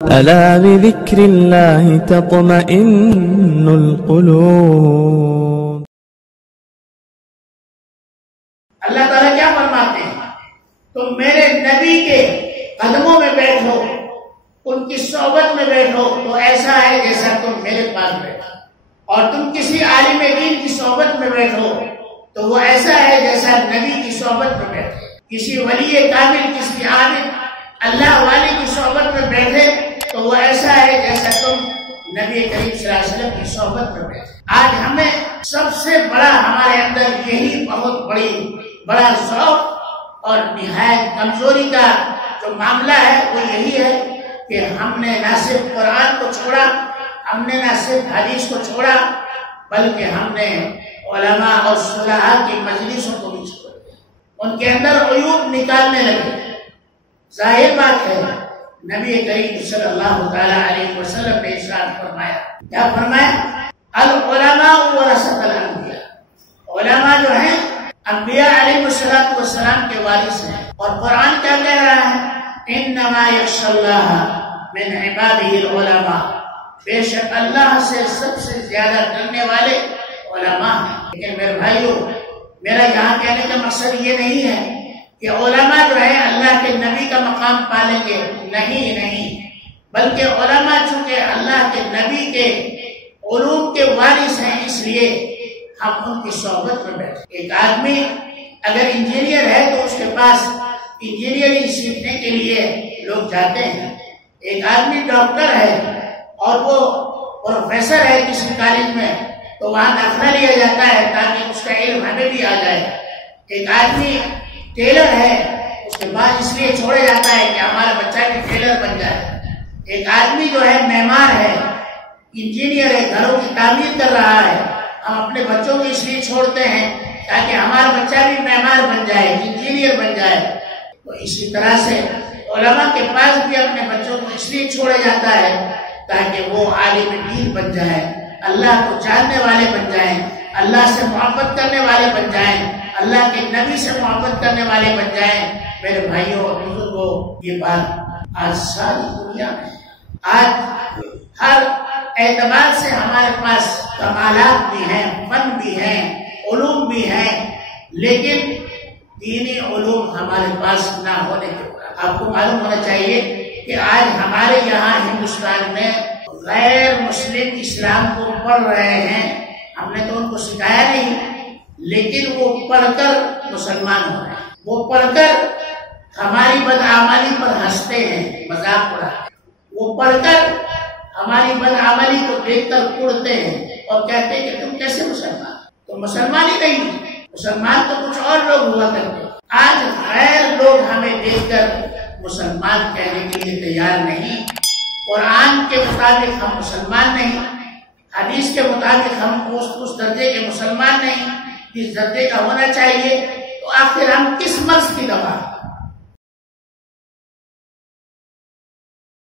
ألا بذكر الله تطمئن القلوب۔ اللہ تعالیٰ کیا فرماتے ہیں؟ تم میرے نبی کے قدموں میں بیٹھو، ان کی صحبت میں بیٹھو تو ایسا ہے جیسا تم میرے پاس بیٹھو، اور تم کسی عالم دین کی صحبت میں بیٹھو تو وہ ایسا ہے جیسا نبی کی صحبت میں بیٹھے، کسی ولی کامل، کسی عالم اللہ والے کی صحبت میں بیٹھے تو وہ ایسا ہے جیسا تم نبی کریم صلی اللہ علیہ وسلم کی صحبت میں بیٹھے۔ آج ہمیں سب سے بڑا ہمارے اندر یہی بہت بڑا ذوق اور نہایت کمزوری کا جو معاملہ ہے وہ یہی ہے کہ ہم نے نہ صرف قرآن کو چھوڑا، ہم نے نہ صرف حدیث کو چھوڑا، بلکہ ہم نے علماء اور صلحاء کی مجلسوں کو بھی چھوڑ دیا، ان کے اندر عیوب نکالنے لگے۔ ظاہر بات ہے نبی کریم صلی اللہ تعالی علیہ وسلم نے ارشاد فرمایا، کیا فرمایا؟ العلماء ورثۃ الانبیاء، علماء جو ہیں انبیاء علیہ السلام کے وارث ہیں، اور قرآن کیا کہہ رہا ہے؟ انما یخشی اللہ من عبادہ العلماء، بے شک اللہ سے سب سے زیادہ ڈرنے والے علماء ہیں۔ لیکن میرے بھائیو، میرا یہاں کہنے کا مقصد یہ نہیں ہے کہ علماء جو ہے اللہ کے نبی کا مقام پالیں گے، نہیں، بلکہ علماء چونکہ اللہ کے نبی کے علوم کے وارث ہیں، اس لیے ہم ان کی صحبت میں بیٹھے۔ ایک آدمی اگر انجینئر ہے تو اس کے پاس انجینئرنگ سیکھنے کے لیے لوگ جاتے ہیں، ایک آدمی ڈاکٹر ہے اور وہ پروفیسر ہے کسی کالج میں تو وہاں داخلہ لیا جاتا ہے تاکہ اس کا علم ہمیں بھی آ جائے۔ ایک آدمی ٹیلر ہے، اس کے بعد اس لیے چھوڑا جاتا ہے کہ ہمارا بچہ بھی ٹیلر بن جائے۔ ایک آدمی جو ہے معمار ہے، انجینئر ہے، گھروں کی تعمیر کر رہا ہے، ہم اپنے بچوں کو اس لیے چھوڑتے ہیں تاکہ ہمارا بچہ بھی معمار بن جائے، انجینئر بن جائے۔ تو اسی طرح سے علماء کے پاس بھی اپنے بچوں کو اس لیے چھوڑا جاتا ہے تاکہ وہ عالم دین بن جائیں، اللہ کو جاننے والے بن جائیں، اللہ سے محبت کرنے والے بن جائیں، اللہ کے نبی سے محبت کرنے والے بن جائیں۔ میرے بھائیوں اور بزرگوں، یہ بات آج ساری دنیا میں، آج ہر اعتبار سے ہمارے پاس کمالات بھی ہیں، فن بھی ہیں، علوم بھی ہیں، لیکن دینی علوم ہمارے پاس نہ ہونے کے بعد آپ کو معلوم ہونا چاہیے کہ آج ہمارے یہاں ہندوستان میں غیر مسلم اسلام کو پڑھ رہے ہیں، ہم نے تو ان کو سکھایا نہیں، لیکن وہ پڑھ کر مسلمان ہو رہے ہیں، وہ پڑھ کر ہماری بدعملی پر ہنستے ہیں، مذاق اڑاتے ہیں، وہ پڑھ کر ہماری بدعملی کو دیکھ کر اڑتے ہیں اور کہتے ہیں کہ تم کیسے مسلمان، تم مسلمان ہی نہیں، مسلمان تو کچھ اور لوگ ہوا کرتے۔ آج غیر لوگ ہمیں دیکھ کر مسلمان کہنے کے لیے تیار نہیں۔ قرآن کے مطابق ہم مسلمان نہیں، حدیث کے مطابق ہم اس درجے کے مسلمان نہیں جس درجے کا ہونا چاہیے، تو آخر ہم کس مرض کی دوا